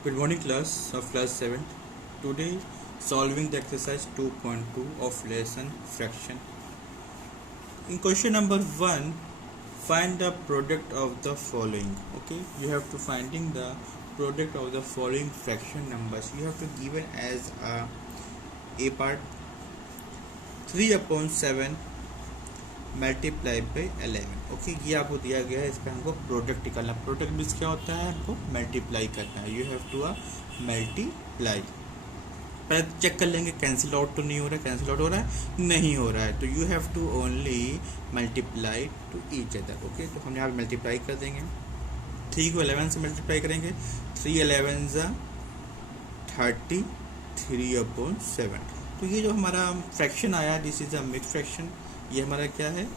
Good morning class of class 7. Today solving the exercise 2.2 of lesson fraction. In question number 1, find the product of the following. Okay, you have to finding the product of the following fraction numbers. You have to given as a part 3/7 multiply by 11. Okay, ये आपको दिया गया है, इसका हमको product निकालना. Product means क्या होता है, हमको मल्टीप्लाई करना है. You have to multiply. पहले चेक कर लेंगे कैंसिल आउट तो नहीं हो रहा है. कैंसिल आउट हो रहा है, नहीं हो रहा है, तो you have to only multiply to each other. Okay, तो हम यहाँ मल्टीप्लाई कर देंगे. 3 को 11 से मल्टीप्लाई करेंगे. 3 11 33/7. तो ये जो हमारा फ्रैक्शन आया, this is a mix fraction. ये हमारा क्या है,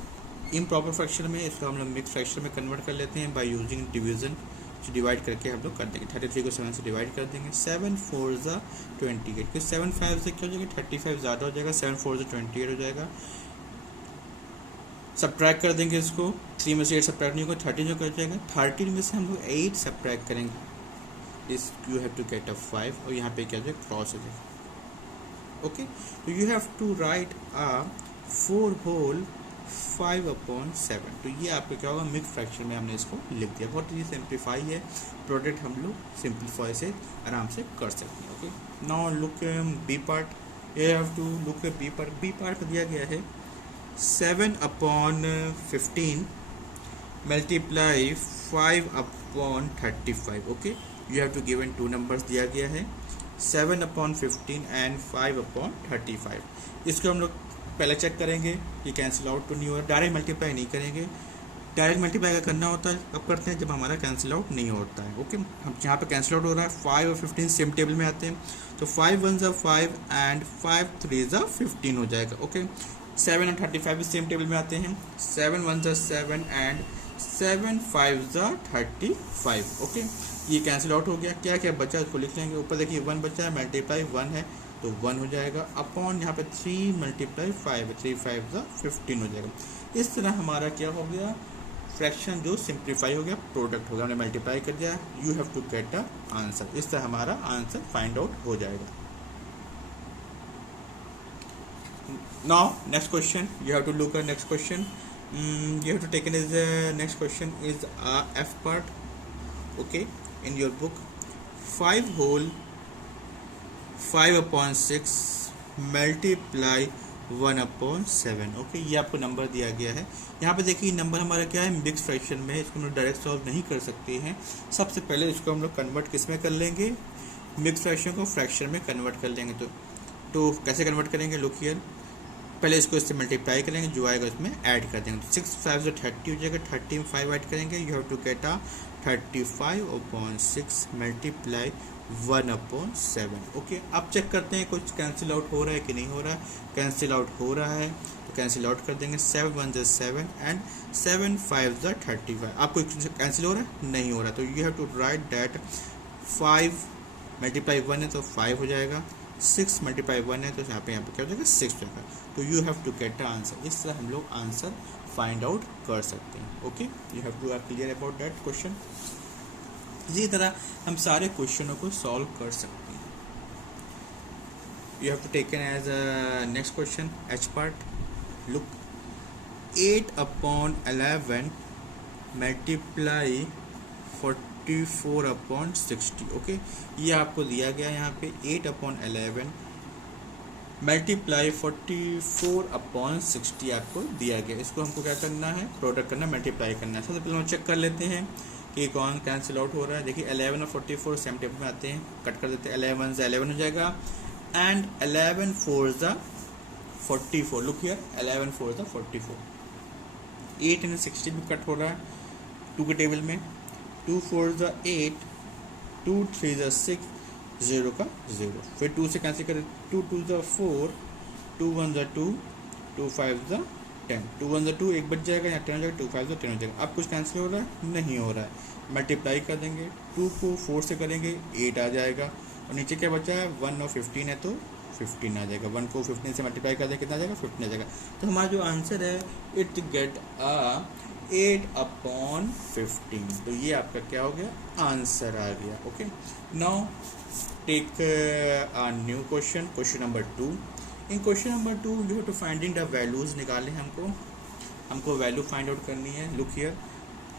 इम्प्रॉपर फ्रैक्शन में. इसको हम लोग मिक्स फ्रैक्शन में कन्वर्ट कर लेते हैं बाय यूजिंग डिवीजन. जो डिवाइड करके हम लोग कर देंगे. 33 को 7 से डिवाइड कर देंगे. 7 4 28. क्योंकि 7 5 से क्या हो जाएगा, 35 ज़्यादा हो जाएगा. 7 4 28 हो जाएगा. सब्ट्रैक्ट कर देंगे इसको. 3 में से 8 सब्ट्रैक्ट नहीं होगा, 13 जो कर जाएगा. 13 में से हम लोग 8 सब्ट्रैक्ट करेंगे. इस you have to get a 5 और यहाँ पे क्या हो जाएगा, क्रॉस हो जाएगा. ओके, तो you have to write a 4 whole 5/7. तो ये आपका क्या होगा, मिक्स फ्रैक्शन में हमने इसको लिख दिया. बहुत ही सिंप्लीफाई है. प्रोडक्ट हम लोग सिंप्लीफाई से आराम से कर सकते हैं. Okay, now look B part. You have to look B part. B part का दिया गया है 7/15 multiply 5/35. Okay, you have to given 2 numbers दिया गया है, 7/15 एंड 5/35. इसको हम लोग पहले चेक करेंगे, ये कैंसिल आउट तो नहीं हो रहा. डायरेक्ट मल्टीप्लाई नहीं करेंगे. डायरेक्ट मल्टीप्लाई का करना होता है कब करते हैं, जब हमारा कैंसिल आउट नहीं होता है. ओके, हम यहाँ पे कैंसिल आउट हो रहा है. 5 और 15 सेम टेबल में आते हैं, तो 5 1 5 एंड 5 3 15 हो जाएगा. ओके, 7 और 35 भी सेम टेबल में आते हैं. 7 1 7 एंड 7 5 35. ओके, ये कैंसिल आउट हो गया. क्या क्या बचा उसको लिख लेंगे. ऊपर देखिए 1 बचा है, मल्टीप्लाई 1 है तो 1 हो जाएगा. अपॉन यहाँ पे 3 मल्टीप्लाई 5 है, 3 5 15 हो जाएगा. इस तरह हमारा क्या हो गया, फ्रैक्शन जो सिंप्लीफाई हो गया, प्रोडक्ट हो गया. हमने मल्टीप्लाई कर दिया. You have to get a answer. इस तरह हमारा आंसर फाइंड आउट हो जाएगा. Now next question, you have to look at next question. You have to take it as next question is F part. Okay, in your book 5 whole 5/6 multiply 1/7. Okay, ये आपको number दिया गया है. यहाँ पे देखिए नंबर हमारा क्या है, मिक्स फ्रैक्शन में है. इसको हम लोग डायरेक्ट सॉल्व नहीं कर सकते हैं. सबसे पहले इसको हम लोग कन्वर्ट किस में कर लेंगे, मिक्स फ्रैक्शन को फ्रैक्शन में कन्वर्ट कर लेंगे. तो कैसे कन्वर्ट करेंगे, लुक हियर. पहले इसको इससे मल्टीप्लाई करेंगे, जो आएगा उसमें ऐड कर देंगे. 6 5 30 हो जाएगा. 30 में 5 ऐड करेंगे. You have to get a 35/6 multiply 1/7. Okay, अब चेक करते हैं कुछ कैंसिल आउट हो रहा है कि नहीं हो रहा है. कैंसिल आउट हो रहा है तो कैंसिल आउट कर देंगे. 7 1 7 एंड 7 5 35. आपको कैंसिल हो रहा है, नहीं हो रहा, तो you have to write that 5 multiply 1 है तो 5 हो जाएगा. 6 मल्टीप्लाई 1 है तो यहाँ पे क्या हो जाएगा, 6 हो जाएगा. तो you have to get the answer. इस तरह हम लोग आंसर फाइंड आउट कर सकते हैं. Okay, you have to are clear about that question. इसी तरह हम सारे क्वेश्चनों को सॉल्व कर सकते हैं. You have to taken as next question H part. Look 8/11 multiply 44/60. Okay, ये आपको दिया गया है यहाँ पे 8/11 मल्टीप्लाई 44/60 आपको दिया गया. इसको हमको क्या करना है, प्रोडक्ट करना, मल्टीप्लाई करना है. सबसे पहले हम चेक कर लेते हैं कि कौन कैंसिल आउट हो रहा है. देखिए 11 और 44 सेम टेबल में आते हैं, कट कर देते हैं. 11 से 11 हो जाएगा एंड 11 4 44. Look here, 11 4 44. 8 एंड 60 भी कट हो रहा है 2 के टेबल में. 2 4 8, 2 3 6, 0 का 0. फिर 2 से कैंसिल करें. 2 2 4, 2 1 2, 2 5 10. 2 1 2, एक बच जाएगा, यहाँ 10 हो जाएगा. 2 5 10 हो जाएगा. अब कुछ कैंसिल हो रहा है, नहीं हो रहा है. मल्टीप्लाई कर देंगे. 2 को 4 से करेंगे, 8 आ जाएगा. और नीचे क्या बचा है, 1 और 15 है तो 15 आ जाएगा. 1 को 15 से मल्टीप्लाई कर देंगे, कितना आ जाएगा, 15 आ जाएगा. तो हमारा जो आंसर है, इट गेट 8/15। तो ये आपका क्या हो गया, आंसर आ गया। Okay, now take a new question, question number 2। In question number 2 you have to finding the values निकालें, हमको वैल्यू फाइंड आउट करनी है। लुक हियर,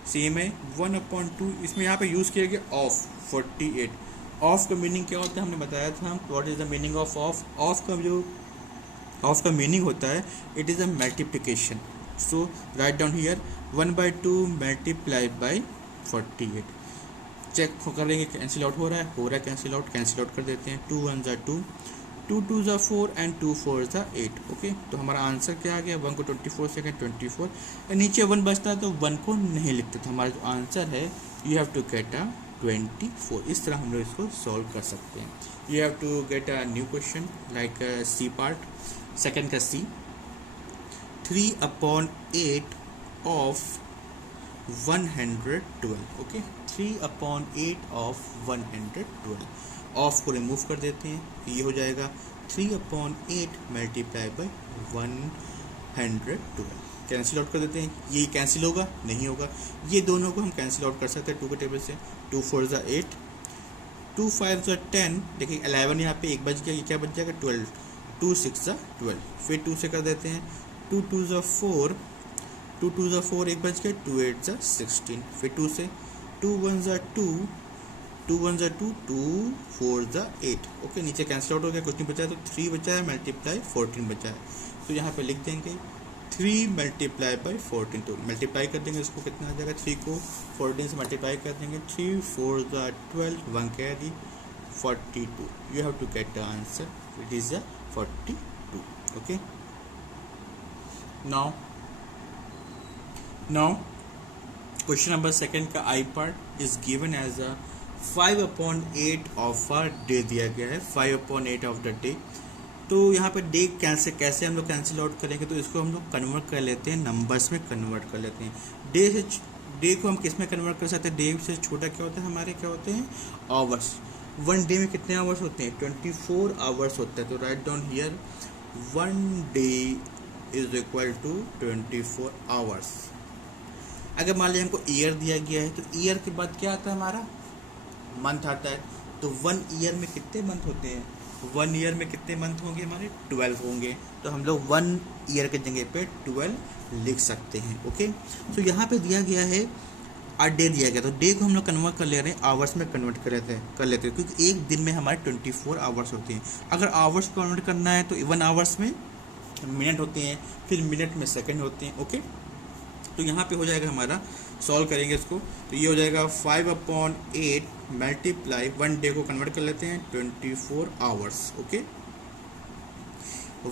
सेम है 1/2। इसमें यहाँ पे यूज़ किया गया ऑफ 48। ऑफ का मीनिंग क्या होता है हमने बताया था, what is the meaning of of. Of का मीनिंग होता है it is a multiplication. So write down here 1/2 multiply by 48। Check करेंगे कैंसिल आउट हो रहा है कैंसिल आउट कर देते हैं। 2 1 ज़ा 2, 2 2 ज़ा 4 एंड 2 4 ज़ा 8। ओके, तो हमारा आंसर क्या आ गया, 1 को 24 से 24, नीचे 1 बचता है तो 1 को नहीं लिखते, तो हमारा जो आंसर है you have to get a 24। इस तरह हम लोग इसको सॉल्व कर सकते हैं। You have to get a new question like C part, second का C. 3/8 of 112। Okay, 3/8 of 112। Of को रिमूव कर देते हैं, ये हो जाएगा 3/8 मल्टीप्लाई बाई 112। कैंसिल आउट कर देते हैं, ये कैंसिल होगा नहीं होगा, ये दोनों को हम कैंसिल आउट कर सकते हैं 2 के टेबल से। 2 4 ज़ा 8, 2 5 ज़ा 10। देखिए 11 यहाँ पे एक बच गया, ये क्या बच जाएगा 12। 2 6 ज़ा 12, फिर 2 से कर देते हैं। 2 2 ज़ा 4, 2 2 ज़ा 4 एक बच गया, 2 8 ज़ा 16, फिर 2 से। 2 1 ज़ा 2, 2 1 ज़ा 2, 2 4 ज़ा 8। ओके, नीचे कैंसिल आउट हो गया, कुछ नहीं बचा है, तो 3 बचा है मल्टीप्लाई 14 बचा है। तो यहाँ पे लिख देंगे 3 मल्टीप्लाई बाई 14। तो मल्टीप्लाई कर देंगे इसको, कितना आ जाएगा, 3 को 14 से मल्टीप्लाई कर देंगे। 3 4 ज़ा 12, 1 carry 42। You have to get the answer, it is a 42। Okay, now question number second का I part is given as a 5/8 of a day दिया गया है, 5/8 ऑफ द डे। तो यहाँ पे डे कैसे हम लोग कैंसिल आउट करेंगे, तो इसको हम लोग कन्वर्ट कर लेते हैं, नंबर्स में कन्वर्ट कर लेते हैं। डे को हम किस में कन्वर्ट कर सकते हैं, डे से छोटा क्या होता है हमारे, क्या होते हैं, आवर्स। 1 डे में कितने आवर्स होते हैं, 24 आवर्स होता है। तो right down here 1 day is equal to 24 hours. अगर मान लीजिए हमको ईयर दिया गया है, तो ईयर के बाद क्या आता है हमारा, मंथ आता है। तो 1 ईयर में कितने मंथ होते हैं, 1 ईयर में कितने मंथ होंगे हमारे, 12 होंगे। तो हम लोग 1 ईयर के जगह पे 12 लिख सकते हैं। ओके, तो यहाँ पे दिया गया है डे दिया गया, तो डे को हम लोग कन्वर्ट कर ले रहे हैं, आवर्स में कन्वर्ट कर लेते हैं, क्योंकि एक दिन में हमारे 24 आवर्स होते हैं। अगर आवर्स को कन्वर्ट करना है तो 1 आवर्स में मिनट होते हैं, फिर मिनट में सेकंड होते हैं। ओके, तो यहाँ पे हो जाएगा हमारा, सॉल्व करेंगे इसको, तो ये हो जाएगा 5/8 मल्टीप्लाई 1 डे को कन्वर्ट कर लेते हैं 24 आवर्स। ओके,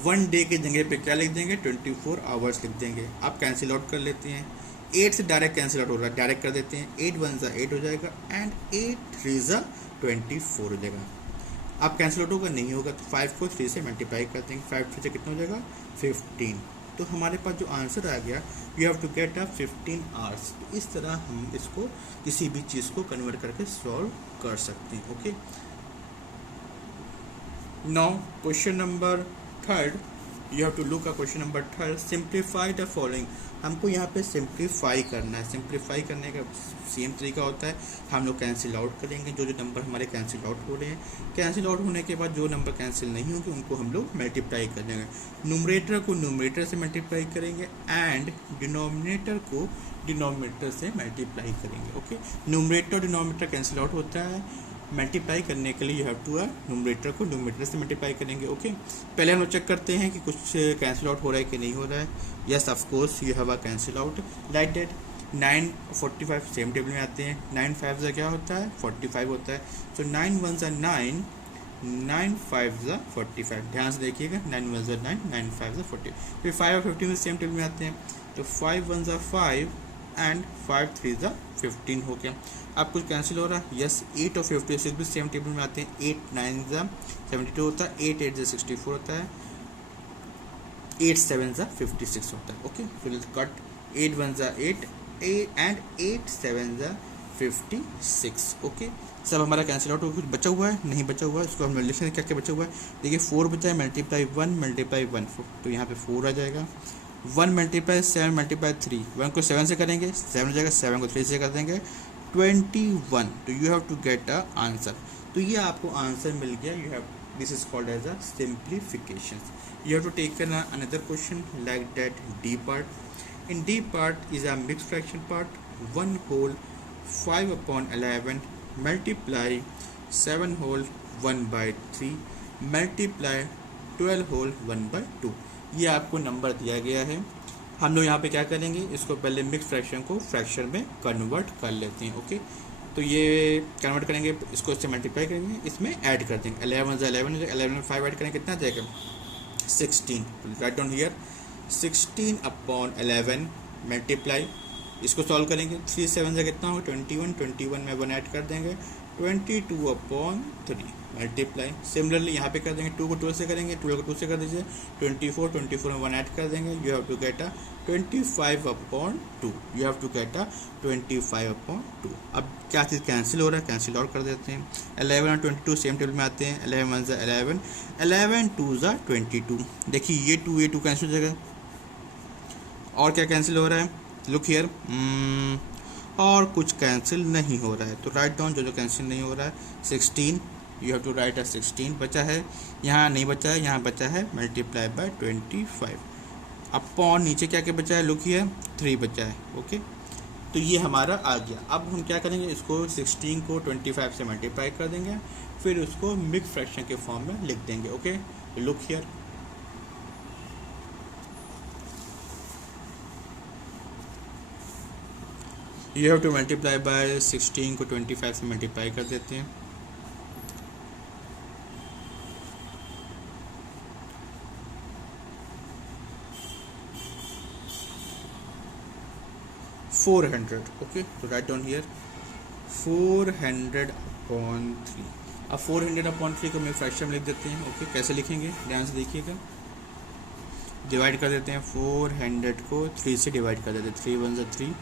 1 डे के जगह पे क्या लिख देंगे, 24 आवर्स लिख देंगे। आप कैंसिल आउट कर लेते हैं, 8 से डायरेक्ट कैंसिल आउट हो रहा है, डायरेक्ट कर देते हैं। 8 1 ज़ा 8 हो जाएगा एंड 8 3 ज़ा 24 हो जाएगा। आप कैंसिल आउट होगा नहीं होगा, तो 5 को 3 से मल्टीप्लाई कर देंगे, 5 3 से कितना हो जाएगा 15। तो हमारे पास जो आंसर आ गया, you have to get a 15 hours. तो इस तरह हम इसको किसी भी चीज़ को कन्वर्ट करके सॉल्व कर सकते हैं। Okay, now question number third, you have to look a question number third, simplify the following. हमको यहाँ पे सिंप्लीफाई करना है। सिंप्लीफाई करने का सेम तरीका होता है, हम लोग कैंसिल आउट करेंगे जो नंबर हमारे कैंसिल आउट हो रहे हैं। कैंसिल आउट होने के बाद जो नंबर कैंसिल नहीं होंगे उनको हम लोग मल्टीप्लाई कर देंगे। न्यूमरेटर को न्यूमरेटर से मल्टीप्लाई करेंगे एंड डिनोमिनेटर को डिनोमिनेटर से मल्टीप्लाई करेंगे। ओके, न्यूमरेटर और डिनोमिनेटर कैंसिल आउट होता है, मल्टीप्लाई करने के लिए यू हैव टू न्यूमरेटर को न्यूमरेटर से मल्टीप्लाई करेंगे। ओके, पहले हम लोग चेक करते हैं कि कुछ कैंसिल आउट हो रहा है कि नहीं हो रहा है। Yes, of course you have a cancel out like that. 9 45 same table में आते हैं। 9 5 ज़ा क्या होता है, 45 होता है। सो 9 1 ज़ा 9, 9 5 ज़ा 45। ध्यान से देखिएगा, 9 1 ज़ा 9, 9 5 ज़ा 40। फिर 5 और 15 सेम टेबल में आते हैं, तो 5 1 ज़ा 5 एंड 5 3 ज़ा 15 हो गया। अब कुछ कैंसिल हो रहा है, यस। 8 और 56 भी सेम टेबल में आते हैं। 8 9 ज़ा 72 होता है, 8 8 ज़ा 64 होता है, 8 7 ज़ा 56 होता है। ओके, फिर कट 8 1 ज़ा 8 एंड 8 7 ज़ा 56। ओके, सब हमारा कैंसिल आउट हो। कुछ बचा हुआ है नहीं बचा हुआ है, इसको हम लिखेंगे क्या क्या बचा हुआ है। देखिए 4 बचा है, मल्टीप्लाई 1 मल्टीप्लाई 1, तो यहाँ पे 4 आ जाएगा। 1 मल्टीप्लाई 7 मल्टीप्लाई 3, 1 को 7 से करेंगे 7 हो जाएगा, 7 को 3 से कर देंगे 21. तो you have to get a answer. तो ये आपको आंसर मिल गया। You have, this is called as a simplification. You have to take another question like that D part. In D part is a mix fraction part, 1 whole 5/11 multiply 7 whole 1/3 multiply 12 whole 1/2। ये आपको number दिया गया है। हम लोग यहाँ पे क्या करेंगे, इसको पहले मिक्स फ्रैक्शन को फ्रैक्शन में कन्वर्ट कर लेते हैं। ओके, तो ये कन्वर्ट करेंगे, इसको इससे मल्टीप्लाई करेंगे, इसमें ऐड कर देंगे। 11 11 11 में 5 ऐड करेंगे कितना आ जाएगा 16। राइट डाउन हियर 16/11 मल्टीप्लाई, इसको सॉल्व करेंगे 3 7 से कितना होगा 21, 21 में 1 ऐड कर देंगे 22/3 मल्टीप्लाई। सिमिलरली यहाँ पे कर देंगे 2 को 12 से करेंगे, 12 को 2 से कर दीजिए 24, 24 में 1 ऐड कर देंगे। You have to get a 25/2। You have to get a 25/2। अब क्या चीज़ कैंसिल हो रहा है, कैंसिल और कर देते हैं। 11 और 22 सेम टेबल में आते हैं। 11 1 11, 11 2 22। देखिए ये 2 कैंसिल हो जाएगा। और क्या कैंसिल हो रहा है, लुक हियर, और कुछ कैंसिल नहीं हो रहा है। तो राइट डाउन जो कैंसिल नहीं हो रहा है 16। यू हैव टू राइट अ 16 बचा है, यहाँ नहीं बचा है, यहाँ बचा है मल्टीप्लाई बाय 25 अपॉन नीचे क्या क्या बचा है, लुक हियर 3 बचा है। ओके, तो ये हमारा आ गया। अब हम क्या करेंगे, इसको 16 को 25 से मल्टीप्लाई कर देंगे, फिर उसको मिक्स फ्रैक्शन के फॉर्म में लिख देंगे। Okay, look here you have to multiply by 16 को 25 से मल्टीप्लाई कर देते हैं। ओके, तो राइट डाउन हियर 400/3। अब 400/3 को मैं फ्रैक्शन में लिख देते हैं। ओके, कैसे लिखेंगे ध्यान से देखिएगा। डिवाइड कर देते हैं 400 को 3 से डिवाइड कर देते हैं। 3 1 3,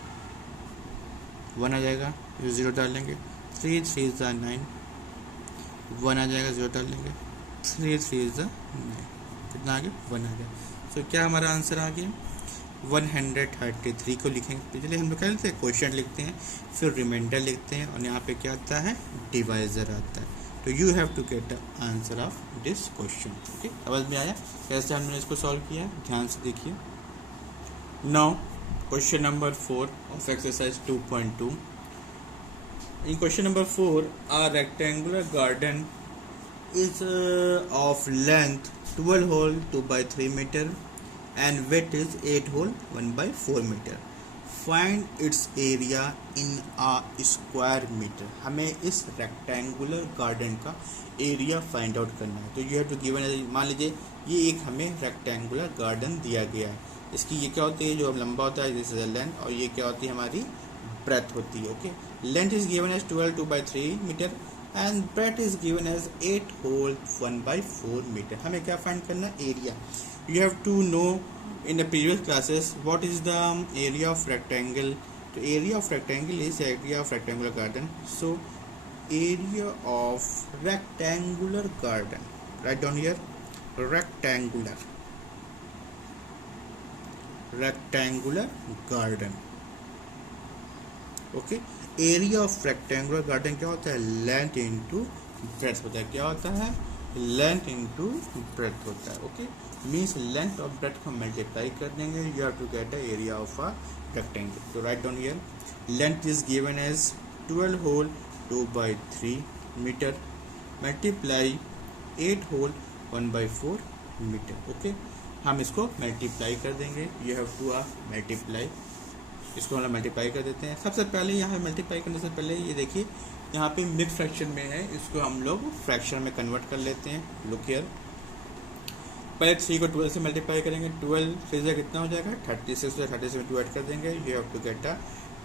1 आ जाएगा, 0 डाल लेंगे। 3 3 9, 1 आ जाएगा, 0 डाल लेंगे। 3 3 9, कितना आ गया 1 आ गया। सो क्या हमारा आंसर आ गया 133 को लिखेंगे। तो चलिए हम लोग क्या लिखते हैं, क्वेश्चन लिखते हैं, फिर रिमाइंडर लिखते हैं, और यहाँ पे क्या आता है डिवाइजर आता है। तो you have to get the answer of this question. Okay, समझ में आया कैसे हमने इसको सॉल्व किया है, ध्यान से देखिए। Now question number 4 of exercise 2.2. In question number 4, a rectangular garden is of length 12 whole 2/3 meter and width is 8 whole 1/4 meter. Find its area in a square meter. हमें इस rectangular garden का area find out करना है। तो you have to given, मान लीजिए ये एक हमें रेक्टेंगुलर गार्डन दिया गया है। इसकी ये क्या होती है, जो लंबा होता है दिस इज लेंथ, और ये क्या होती है हमारी ब्रेथ होती है। Okay, length is given as 12 2/3 metre and breadth is given as 8 whole 1/4 metre. हमें क्या फाइंड करना, area. You have to know in the previous classes what is the area of rectangle. तो area of rectangle is area of rectangular garden. So area of rectangular garden, right down here rectangular garden। Okay, area of rectangular garden क्या होता है, length into breadth होता है। क्या होता है, length into breadth होता है। ओके, मीन्स लेंथ और ब्रेथ को मल्टीप्लाई कर देंगे, you have to get the area of a rectangle. तो right down here length is given as 12 whole 2/3 metre multiply 8 whole 1/4 metre. Okay, हम इसको मल्टीप्लाई कर देंगे, यू हैव टू मल्टीप्लाई, इसको हम मल्टीप्लाई कर देते हैं। सबसे पहले यहाँ मल्टीप्लाई करने से पहले ये देखिए यहाँ पे मिक्स फ्रैक्शन में है, इसको हम लोग फ्रैक्शन में कन्वर्ट कर लेते हैं। लुक हियर, पहले 3 को 12 से मल्टीप्लाई करेंगे, 12 से कितना हो जाएगा 36, 36 में 2 ऐड कर देंगे, you have to get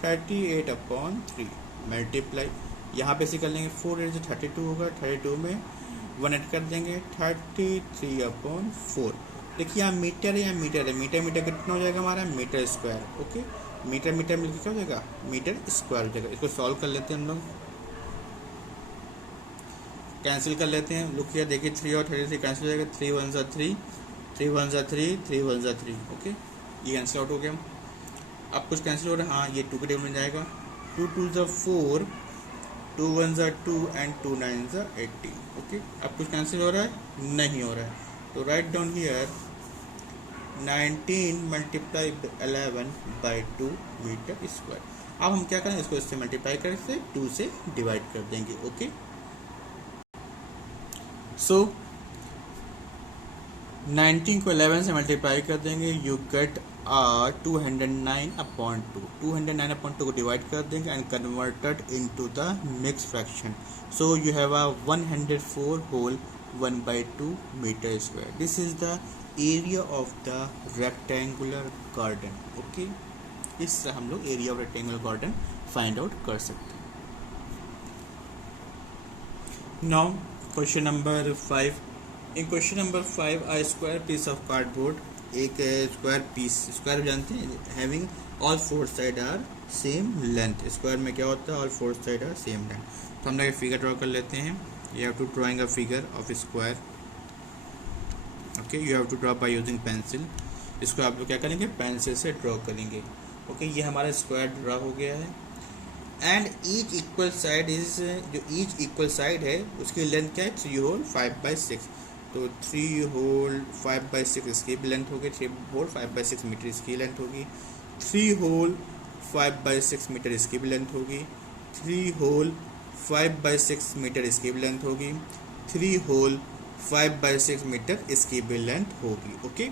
38/3 multiply, यहाँ पे से कर लेंगे 4 8 से 32 होगा, 32 में 1 ऐड कर देंगे 33/4। देखिए यहाँ मीटर है, यहाँ मीटर है, मीटर मीटर कितना हो जाएगा हमारा metre square. Okay, metre metre मिलकर क्या हो जाएगा मीटर स्क्वायर हो जाएगा। इसको सॉल्व कर लेते हैं हम लोग, कैंसिल कर लेते हैं। लुक हियर देखिए 3 और 33 कैंसिल हो जाएगा, 3 1 3, 3 1 3, 3 1 3। ओके, ये कैंसिल आउट हो गया। अब कुछ कैंसिल हो रहा है, हाँ ये 2 के टेबल में जाएगा। 2 2 ज़ा 4, 2 1 ज़ा 2 एंड 2 9 ज़ा 18। ओके, अब कुछ कैंसिल हो रहा है? नहीं हो रहा है, तो right down here 19 multiply 11 by 2 metre square. अब हम क्या करें, इसको इससे मल्टीप्लाई करके 2 से डिवाइड कर देंगे। ओके, सो 19 को 11 से मल्टीप्लाई कर देंगे, यू गेट 209/2। 209/2 को डिवाइड कर देंगे and converted into the mix fraction, so you have 104 whole 1/2 metre square. This is the area of the rectangular garden. Okay, इस तरह हम लोग area of rectangular garden find out कर सकते हैं। Now question number 5। In question number 5, a square piece of cardboard, एक square piece, square जानते हैं, having all 4 side are same length. Square में क्या होता है, all 4 side are same length. तो हम लोग एक फिगर ड्रॉ कर लेते हैं। You have to drawing a figure of square. Okay, you have to draw by using pencil. इसको आप लोग क्या करेंगे, पेंसिल से ड्रॉ करेंगे। ओके, ये हमारा स्क्वायर ड्रॉ हो गया है and each equal side is, जो ईच इक्वल साइड है उसकी लेंथ क्या है, 3 होल 5/6। तो 3 होल 5/6 इसकी भी लेंथ होगी, 3 होल 5/6 मीटर इसकी लेंथ होगी। 3 होल 5/6 मीटर इसकी भी लेंथ होगी। 3 होल 5/6 मीटर इसकी भी लेंथ होगी। 3 होल 5/6 मीटर इसकी भी लेंथ होगी। ओके,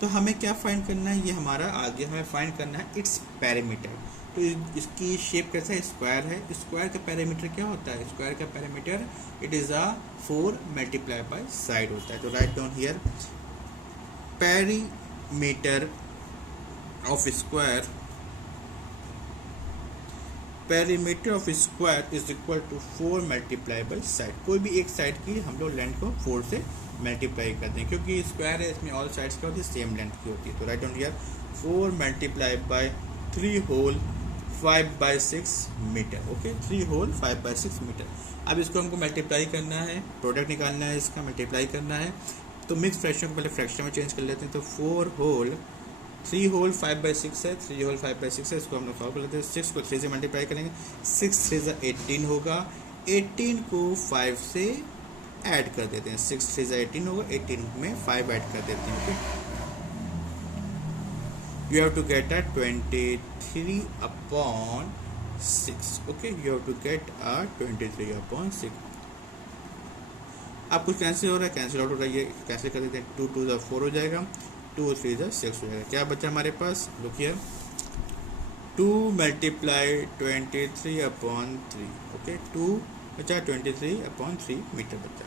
तो हमें क्या फाइंड करना है, ये हमारा आगे हमें फाइंड करना है इट्स पैरामीटर। तो इसकी शेप कैसा है, स्क्वायर है। स्क्वायर का पैरामीटर क्या होता है, स्क्वायर का parameter it is 4 multiply by side होता है। तो right down here perimeter of square, perimeter of square is equal to 4 multiply by side. कोई भी एक साइड की हम लोग लेंथ को 4 से मल्टीप्लाई करते हैं, क्योंकि स्क्वायर है, इसमें ऑल साइड्स क्या होती है, सेम लेंथ की होती है। तो right down here 4 multiply by 3 whole 5/6 metre. Okay, 3 whole 5/6 metre. अब इसको हमको मल्टीप्लाई करना है, प्रोडक्ट निकालना है, इसका मल्टीप्लाई करना है। तो मिक्स फ्रैक्शन को पहले फ्रैक्शन में चेंज कर लेते हैं। तो 4 होल 3 होल 5/6 है, 3 होल 5/6 है, इसको हम लोग सॉल्व कर लेते हैं। 6 को 3 से मल्टीप्लाई करेंगे, 6 3 18 होगा। 18 को 5 से ऐड कर देते हैं, 6 3 18 होगा, 18 में 5 ऐड कर देते हैं। Okay, you have to get a 23/6. okay, you have to get a 23/6. अब कुछ कैंसिल हो रहा है, कैंसिल आउट हो रहा है, ये कैंसिल कर देते हैं। 2 2 4 हो जाएगा, 2 3 6 हो जाएगा। क्या बचा हमारे पास, लुक हियर 2 मल्टीप्लाई 23/3। ओके, 2 बचा 23/3 मीटर बचा।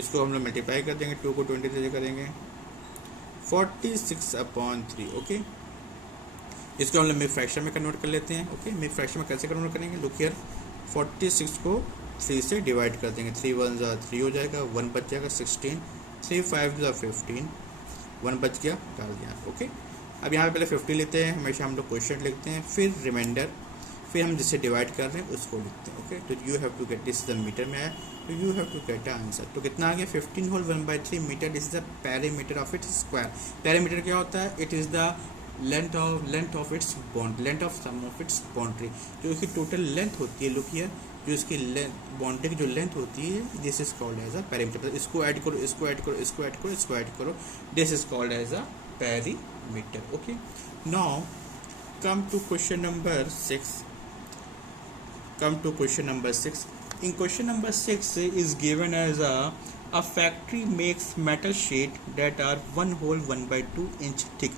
इसको हम लोग मल्टीप्लाई कर देंगे, 2 को 23 से करेंगे 46/3। ओके, इसको हम लोग मिक्स फ्रैक्शन में कन्वर्ट कर लेते हैं। ओके, मिक्स फ्रैक्शन में कैसे कन्वर्ट करेंगे, लुक हियर 46 को 3 से डिवाइड कर देंगे। 3 1 3 हो जाएगा, 1 बच जाएगा 16, 3 5 15, 1 बच गया, डाल दिया। ओके, अब यहाँ पे पहले 50 लेते हैं, हमेशा हम लोग क्वेश्चन लिखते हैं, फिर रिमाइंडर, फिर हम जिससे डिवाइड कर रहे हैं उसको लिखते हैं। ओके, तो you have to get, this is the metre में है, तो you have to get answer. तो कितना आ गया, 15 whole 1/3 metre. This is the perimeter of its square. Perimeter क्या होता है, it is the length of its boundary, length of sum of its boundary, जो इसकी टोटल लेंथ होती है। लुक हियर, जो इसकी बाउंड्री की जो लेंथ होती है, this is called as a perimeter. इसको ऐड करो, इसको ऐड करो, इसको ऐड करो, इसको ऐड करो, this is called as a perimeter. Okay, now come to question number 6। Come to question number 6. In question number 6 is given as a factory makes metal sheet that are 1 whole 1/2 inch thick.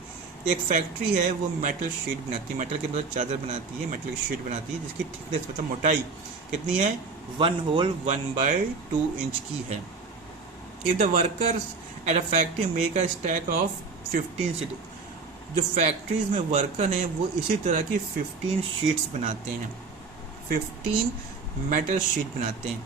एक factory है, वो metal sheet बनाती है, metal के मतलब चादर बनाती है, मेटल की शीट बनाती है, जिसकी थिकनेस मतलब मोटाई कितनी है, 1 होल 1/2 इंच की है। If the workers at a factory make a stack of 15 sheet, जो फैक्ट्रीज में वर्कर हैं वो इसी तरह की 15 शीट्स बनाते हैं, 15 मेटल शीट बनाते हैं।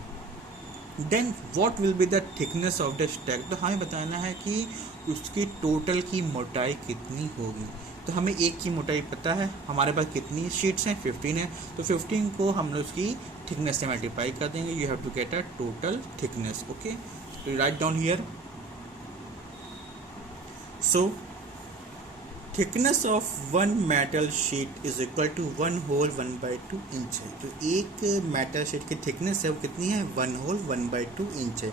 Then what will be the thickness of the stack, तो हमें बताना है कि उसकी टोटल की मोटाई कितनी होगी। तो हमें एक की मोटाई पता है, हमारे पास कितनी शीट्स हैं, 15 है, तो 15 को हम लोग उसकी थिकनेस से मल्टीप्लाई कर देंगे। You have to get a total thickness. Okay, तो right down here, so thickness of one metal sheet is equal to 1/2 inch है। तो एक मेटल शीट की थिकनेस है वो कितनी है, 1/2 इंच है।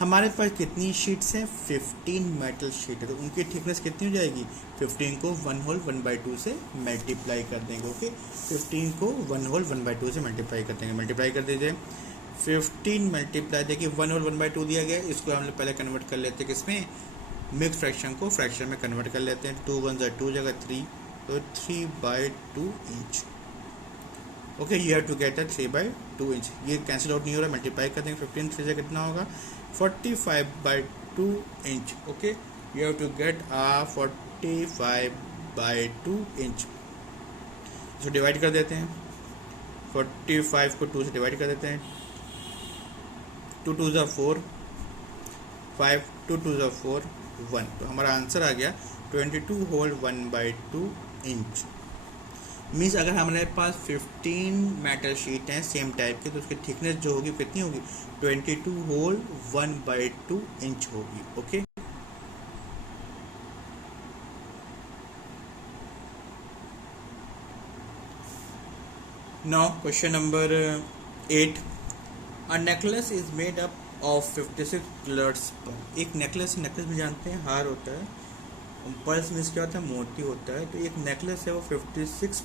हमारे पास कितनी शीट्स हैं, 15 मेटल शीट है, तो उनकी थिकनेस कितनी हो जाएगी, 15 को 1/2 से मल्टीप्लाई कर देंगे। ओके, 15 को 1/2 से मल्टीप्लाई कर देंगे। मल्टीप्लाई कर दीजिए, 15 मल्टीप्लाई, देखिए 1/2 दिया गया, इसको हम लोग पहले कन्वर्ट कर लेते हैं किसमें, मिक्स फ्रैक्शन को फ्रैक्शन में कन्वर्ट कर लेते हैं। 2 1 2 जगह 3, तो 3/2 inch. Okay, you have to get 3/2 inch. ये कैंसिल आउट नहीं हो रहा, मल्टीप्लाई कर देंगे, 15 3 से कितना होगा, 45/2 inch. Okay, you have to get 45/2 inch. इसको डिवाइड कर देते हैं, 45 को 2 से डिवाइड कर देते हैं, 2 2 ज़ा 4, 5 2 2 ज़ा 4 1, तो हमारा आंसर आ गया 22/1/2 इंच। मीन्स अगर हमारे पास 15 मेटल शीट हैं सेम टाइप के, तो उसकी थिकनेस जो होगी कितनी होगी, 22/1/2 इंच होगी। Okay, now question number 8। A necklace is made up of 56 colours. एक नेकलेस भी जानते हैं हार होता है, पर्ल्स मीन्स क्या होता है, मोती होता है। तो एक नेकलेस है वो 56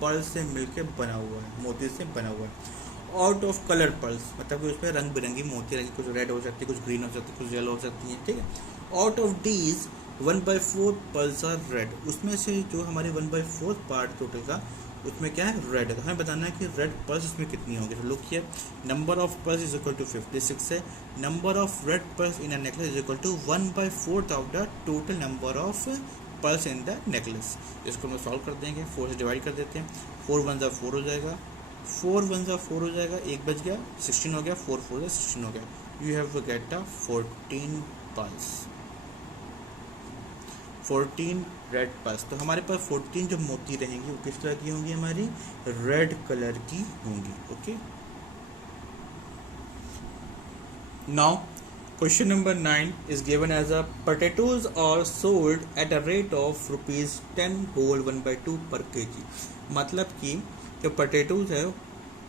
पर्ल्स से मिलकर बना हुआ है, मोती से बना हुआ है। आउट ऑफ कलर पर्ल्स, मतलब कि उसमें रंग बिरंगी मोती रंगी, कुछ रेड हो सकती है, कुछ ग्रीन हो सकती है, कुछ येलो हो सकती है, ठीक है। Out of these 1/4 pearls are red, उसमें से जो हमारी 1/4 पार्ट टोटल का उसमें क्या है, रेड है। तो हमें बताना है कि रेड पर्ल्स उसमें कितनी होंगी। तो look here, number of pearls is equal to 56 है। Number of red pearls in a necklace is equal to 1/4 of the total number of pearls in the necklace. इसको हम सॉल्व कर देंगे, 4 से डिवाइड कर देते हैं, 4 1 ज़ा 4 हो जाएगा, 4 1 ज़ा 4 हो जाएगा, एक बच गया, 16 हो गया, 4 4 ज़ा 16 हो गया। You have to get a 14 pearls, 14 red pearls. तो हमारे पास 14 जो मोती रहेंगी वो किस तरह की होंगी, हमारी रेड कलर की होंगी। Okay, now question number 9 is given as a potatoes are sold at a rate of ₹10 whole 1/2 per KG. मतलब कि जो पोटैटोज है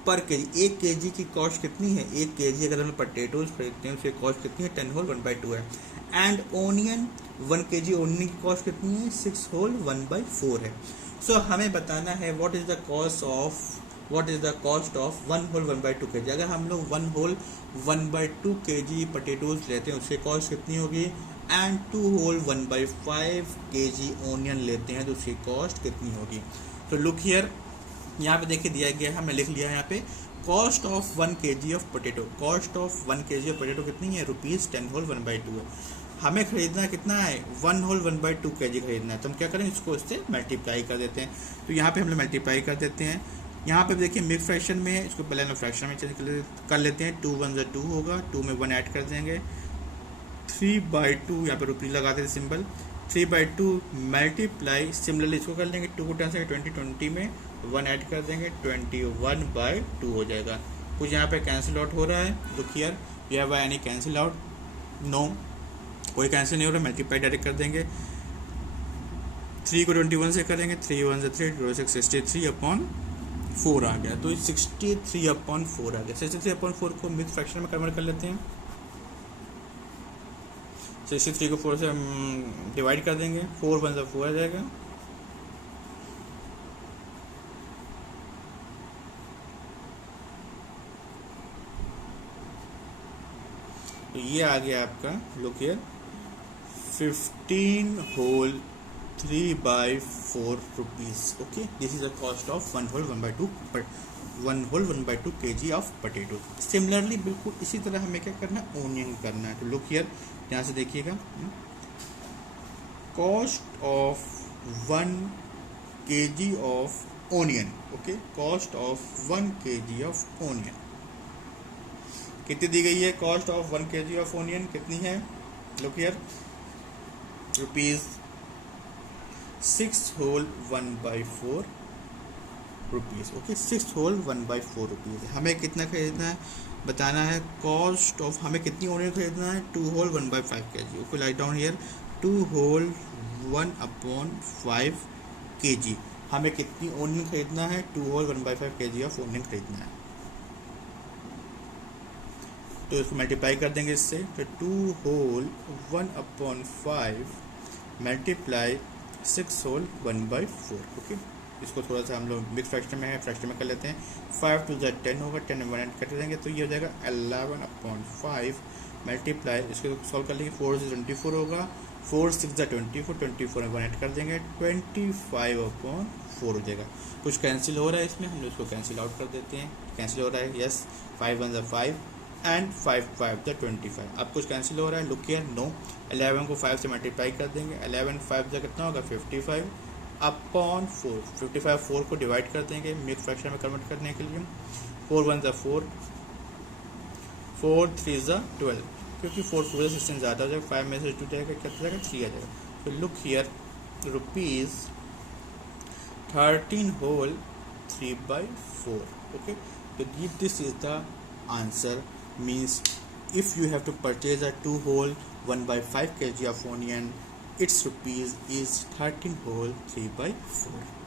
पर केजी, 1 केजी की कॉस्ट कितनी है, 1 केजी अगर हम पोटैटोज खरीदते हैं उसकी कॉस्ट कितनी है, 10 होल 1/2 है। एंड ओनियन 1 केजी ओनियन की कॉस्ट कितनी है, 6 होल 1/4 है। सो हमें बताना है what is the cost of 1 whole 1/2 KG. अगर हम लोग 1 होल 1/2 केजी पोटैटोज लेते हैं उसकी कॉस्ट कितनी होगी, एंड 2 होल 1/5 केजी ओनियन लेते हैं तो उसकी कॉस्ट कितनी होगी। तो लुक हियर, यहाँ पे देखिए दिया गया है, हमने लिख लिया है यहाँ पे, cost of 1 KG of potato. Cost of 1 KG of potato कितनी है, ₹10 होल 1/2 है। हमें खरीदना कितना है, 1 होल 1/2 केजी खरीदना है। तो हम क्या करें, इसको इससे मल्टीप्लाई कर देते हैं। तो यहाँ पे हम लोग मल्टीप्लाई कर देते हैं। यहाँ पे देखिए मिक्स फ्रैक्शन में है, इसको पहले हम फ्रैक्शन में चेंज कर लेते हैं। 2 1 2 होगा, 2 में 1 ऐड कर देंगे, 3/2 यहाँ पे रुपीज़ लगा देते सिंबल, 3/2 मल्टीप्लाई, सिमिलरली इसको कर लेंगे, 2 को 10 से 20 में 1 ऐड कर देंगे, 21/2 हो जाएगा। कुछ यहाँ पे कैंसिल आउट हो रहा है, look here, you have any cancel out, no, कोई कैंसिल नहीं हो रहा, मल्टीप्लाई डायरेक्ट कर देंगे। 3 को 21 से करेंगे, 3 1 3 6 63/4 आ गया। तो 63/4 आ गया। 63/4 को मिक्स फ्रैक्शन में कन्वर्ट कर लेते हैं। 63 को 4 से डिवाइड कर देंगे, 4 1 4 आ जाएगा। तो ये आ गया आपका, look here, 15 whole 3/4 rupees. Okay, this is the cost of 1 whole 1/2 KG of potato. Similarly बिल्कुल इसी तरह हमें क्या करना है, ओनियन करना है। तो लुक हियर, यहाँ से देखिएगा, cost of 1 KG of onion. Okay, cost of 1 KG of onion कितनी दी गई है, cost of 1 KG of onion कितनी है, look here, ₹6 whole 1/4 rupees. Okay, 6 whole 1/4 rupees. हमें कितना खरीदना है, बताना है कॉस्ट ऑफ, हमें कितनी ओनियन खरीदना है, 2 whole 1/5 KG. Okay, right down here, 2 whole 1/5 kg। हमें कितनी ओनियन खरीदना है? 2 होल 1/5 kg ऑफ ओनियन खरीदना है। तो इसको मल्टीप्लाई कर देंगे इससे, तो 2 होल 1/5 मल्टीप्लाई 6 होल 1/4। ओके, इसको थोड़ा सा हम लोग मिक्स फ्रैक्शन में है, फ्रैक्शन में कर लेते हैं। 5 टू 10 होगा, 10 में 1 कट देंगे तो ये हो जाएगा 11/5 मल्टीप्लाई, इसको सॉल्व कर लेंगे, 4 से 24 होगा, 4 6 24, 24 में 1 ऐड कर देंगे, 25/4 हो जाएगा। कुछ कैंसिल हो रहा है इसमें, हम लोग इसको कैंसिल आउट कर देते हैं। कैंसिल हो रहा है, यस, 5 1 5 एंड 5 5 25। अब कुछ कैंसिल हो रहा है, लुक हियर, नो। 11 को 5 से मल्टीप्लाई कर देंगे, 11 5 से कितना होगा? 55/4। 55 4 को डिवाइड कर देंगे मिक्स फ्रैक्शन में कन्वर्ट करने के लिए। 4 1 4, 4 3 12, क्योंकि 4 पूरे 16 ज़्यादा हो जाएगा, 5 में से 2 जाएगा, क्या जाएगा? 3 आ जाएगा। तो look here, rupees 13 whole 3/4। Okay, तो this is the answer. Means if you have to purchase a 2 whole 1/5 kg of onion, its rupees is 13 whole 3/4.